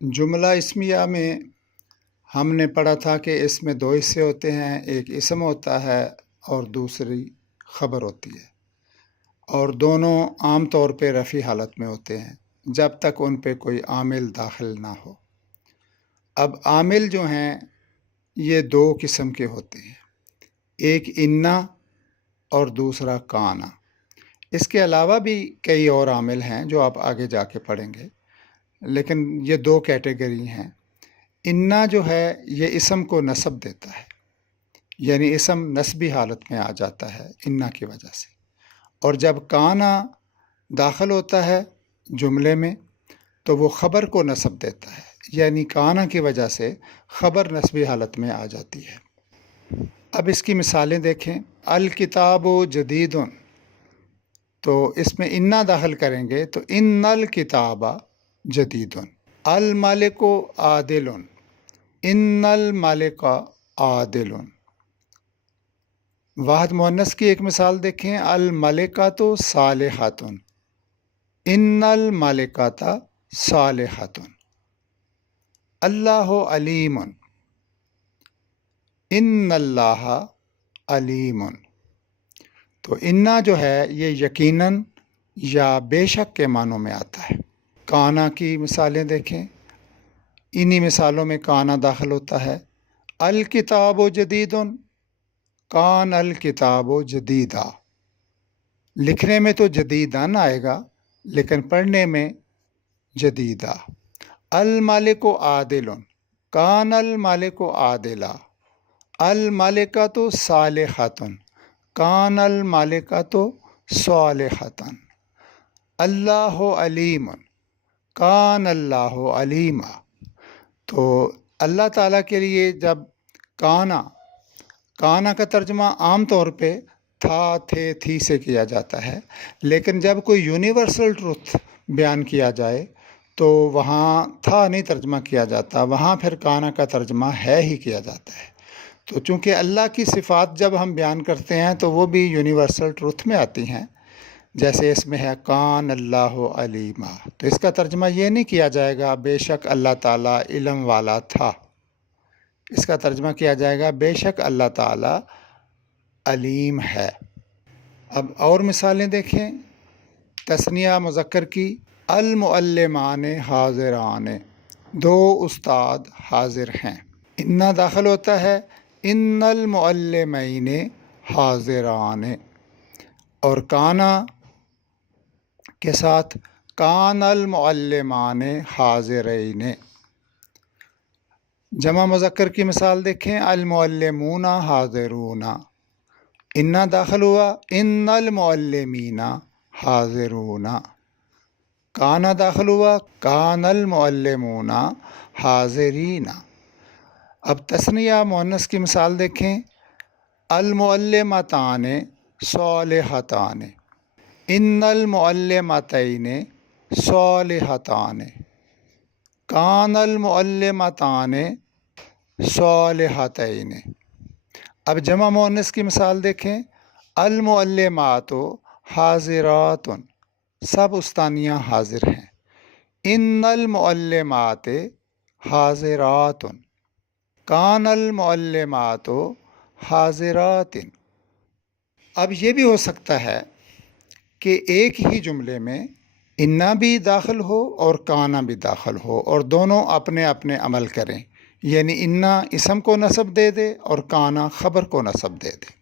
جملہ اسمیہ میں ہم نے پڑھا تھا کہ اس میں دو حصے ہوتے ہیں، ایک اسم ہوتا ہے اور دوسری خبر ہوتی ہے، اور دونوں عام طور پہ رفع حالت میں ہوتے ہیں جب تک ان پہ کوئی عامل داخل نہ ہو۔ اب عامل جو ہیں یہ دو قسم کے ہوتے ہیں، ایک انا اور دوسرا کانا۔ اس کے علاوہ بھی کئی اور عامل ہیں جو آپ آگے جا کے پڑھیں گے، لیکن یہ دو کیٹیگری ہیں۔ انا جو ہے یہ اسم کو نسب دیتا ہے، یعنی اسم نسبی حالت میں آ جاتا ہے انا کی وجہ سے، اور جب کانا داخل ہوتا ہے جملے میں تو وہ خبر کو نسب دیتا ہے، یعنی کانا کی وجہ سے خبر نسبی حالت میں آ جاتی ہے۔ اب اس کی مثالیں دیکھیں۔ الکتاب جدید، تو اس میں انا داخل کریں گے تو ان الکتاب جدید۔ المالک عادل، ان المالک عادل۔ واحد مؤنث کی ایک مثال دیکھیں، الملکۃ صالحۃ، ان الملکۃ صالحۃ۔ اللہ علیم، ان اللہ علیم۔ تو انا جو ہے یہ یقیناً یا بے شک کے معنوں میں آتا ہے۔ کانا کی مثالیں دیکھیں، انہی مثالوں میں کانا داخل ہوتا ہے۔ الکتاب جدید، کان الکتاب جدیدہ۔ لکھنے میں تو جدیدن آئے گا لیکن پڑھنے میں جدیدہ۔ المالک عادل، کان المالک عادلہ۔ المالکۃ صالحۃ، کان المالکۃ صالحۃ۔ اللہ علیم، کان اللہ علیما۔ تو اللہ تعالیٰ کے لیے جب کانا کا ترجمہ عام طور پہ تھا، تھے، تھی سے کیا جاتا ہے، لیکن جب کوئی یونیورسل ٹروتھ بیان کیا جائے تو وہاں تھا نہیں ترجمہ کیا جاتا، وہاں پھر کانا کا ترجمہ ہے ہی کیا جاتا ہے۔ تو چونکہ اللہ کی صفات جب ہم بیان کرتے ہیں تو وہ بھی یونیورسل ٹروتھ میں آتی ہیں، جیسے اس میں ہے کان اللہ علیما، تو اس کا ترجمہ یہ نہیں کیا جائے گا بے شک اللہ تعالیٰ علم والا تھا، اس کا ترجمہ کیا جائے گا بے شک اللہ تعالیٰ علیم ہے۔ اب اور مثالیں دیکھیں تثنیہ مذکر کی۔ المعلمان حاضران، دو استاد حاضر ہیں۔ انا داخل ہوتا ہے ان المعلمین حاضران، اور کانا کے ساتھ کان المعلمان حاضرین۔ جمع مذکر کی مثال دیکھیں، المعلمون حاضرون۔ انا داخل ہوا ان المعلمین حاضرون۔ کانا داخل ہوا کان المعلمون حاضرین۔ اب تثنیہ مؤنث کی مثال دیکھیں، المعلمتان صالحتان، ان المعلمتین صالحتان۔ کان المعلمتان صالحتین۔ اب جمع مؤنث کی مثال دیکھیں، المعلمات حاضرات، سب استانیاں حاضر ہیں۔ ان المعلمات حاضرات، کان المعلمات حاضرات۔ اب یہ بھی ہو سکتا ہے کہ ایک ہی جملے میں انا بھی داخل ہو اور کانا بھی داخل ہو، اور دونوں اپنے اپنے عمل کریں، یعنی انا اسم کو نسب دے دے اور کانا خبر کو نسب دے دے،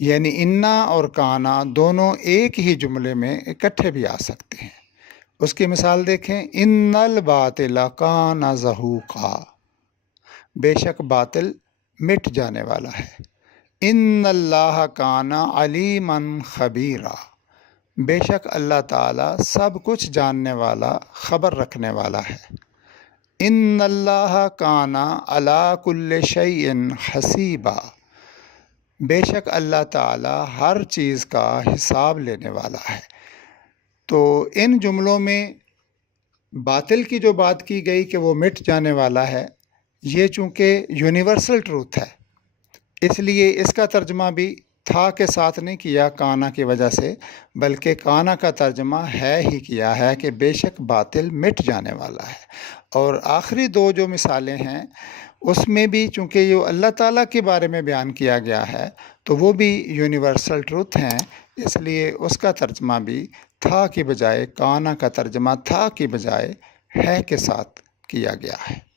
یعنی انا اور کانا دونوں ایک ہی جملے میں اکٹھے بھی آ سکتے ہیں۔ اس کی مثال دیکھیں، ان الباطل کان زہوقا، بے شک باطل مٹ جانے والا ہے۔ ان اللہ کان علیما خبیرا، بے شک اللہ تعالیٰ سب کچھ جاننے والا، خبر رکھنے والا ہے۔ ان اللہ کان علی کل شیء حسیبا، بے شک اللہ تعالیٰ ہر چیز کا حساب لینے والا ہے۔ تو ان جملوں میں باطل کی جو بات کی گئی کہ وہ مٹ جانے والا ہے، یہ چونکہ یونیورسل ٹروتھ ہے، اس لیے اس کا ترجمہ بھی تھا کے ساتھ نہیں کیا کانا کی وجہ سے، بلکہ کانا کا ترجمہ ہے ہی کیا ہے کہ بے شک باطل مٹ جانے والا ہے۔ اور آخری دو جو مثالیں ہیں اس میں بھی چونکہ یہ اللہ تعالیٰ کے بارے میں بیان کیا گیا ہے تو وہ بھی یونیورسل ٹروتھ ہیں، اس لیے اس کا ترجمہ بھی تھا کی بجائے، کانا کا ترجمہ تھا کی بجائے ہے کے ساتھ کیا گیا ہے۔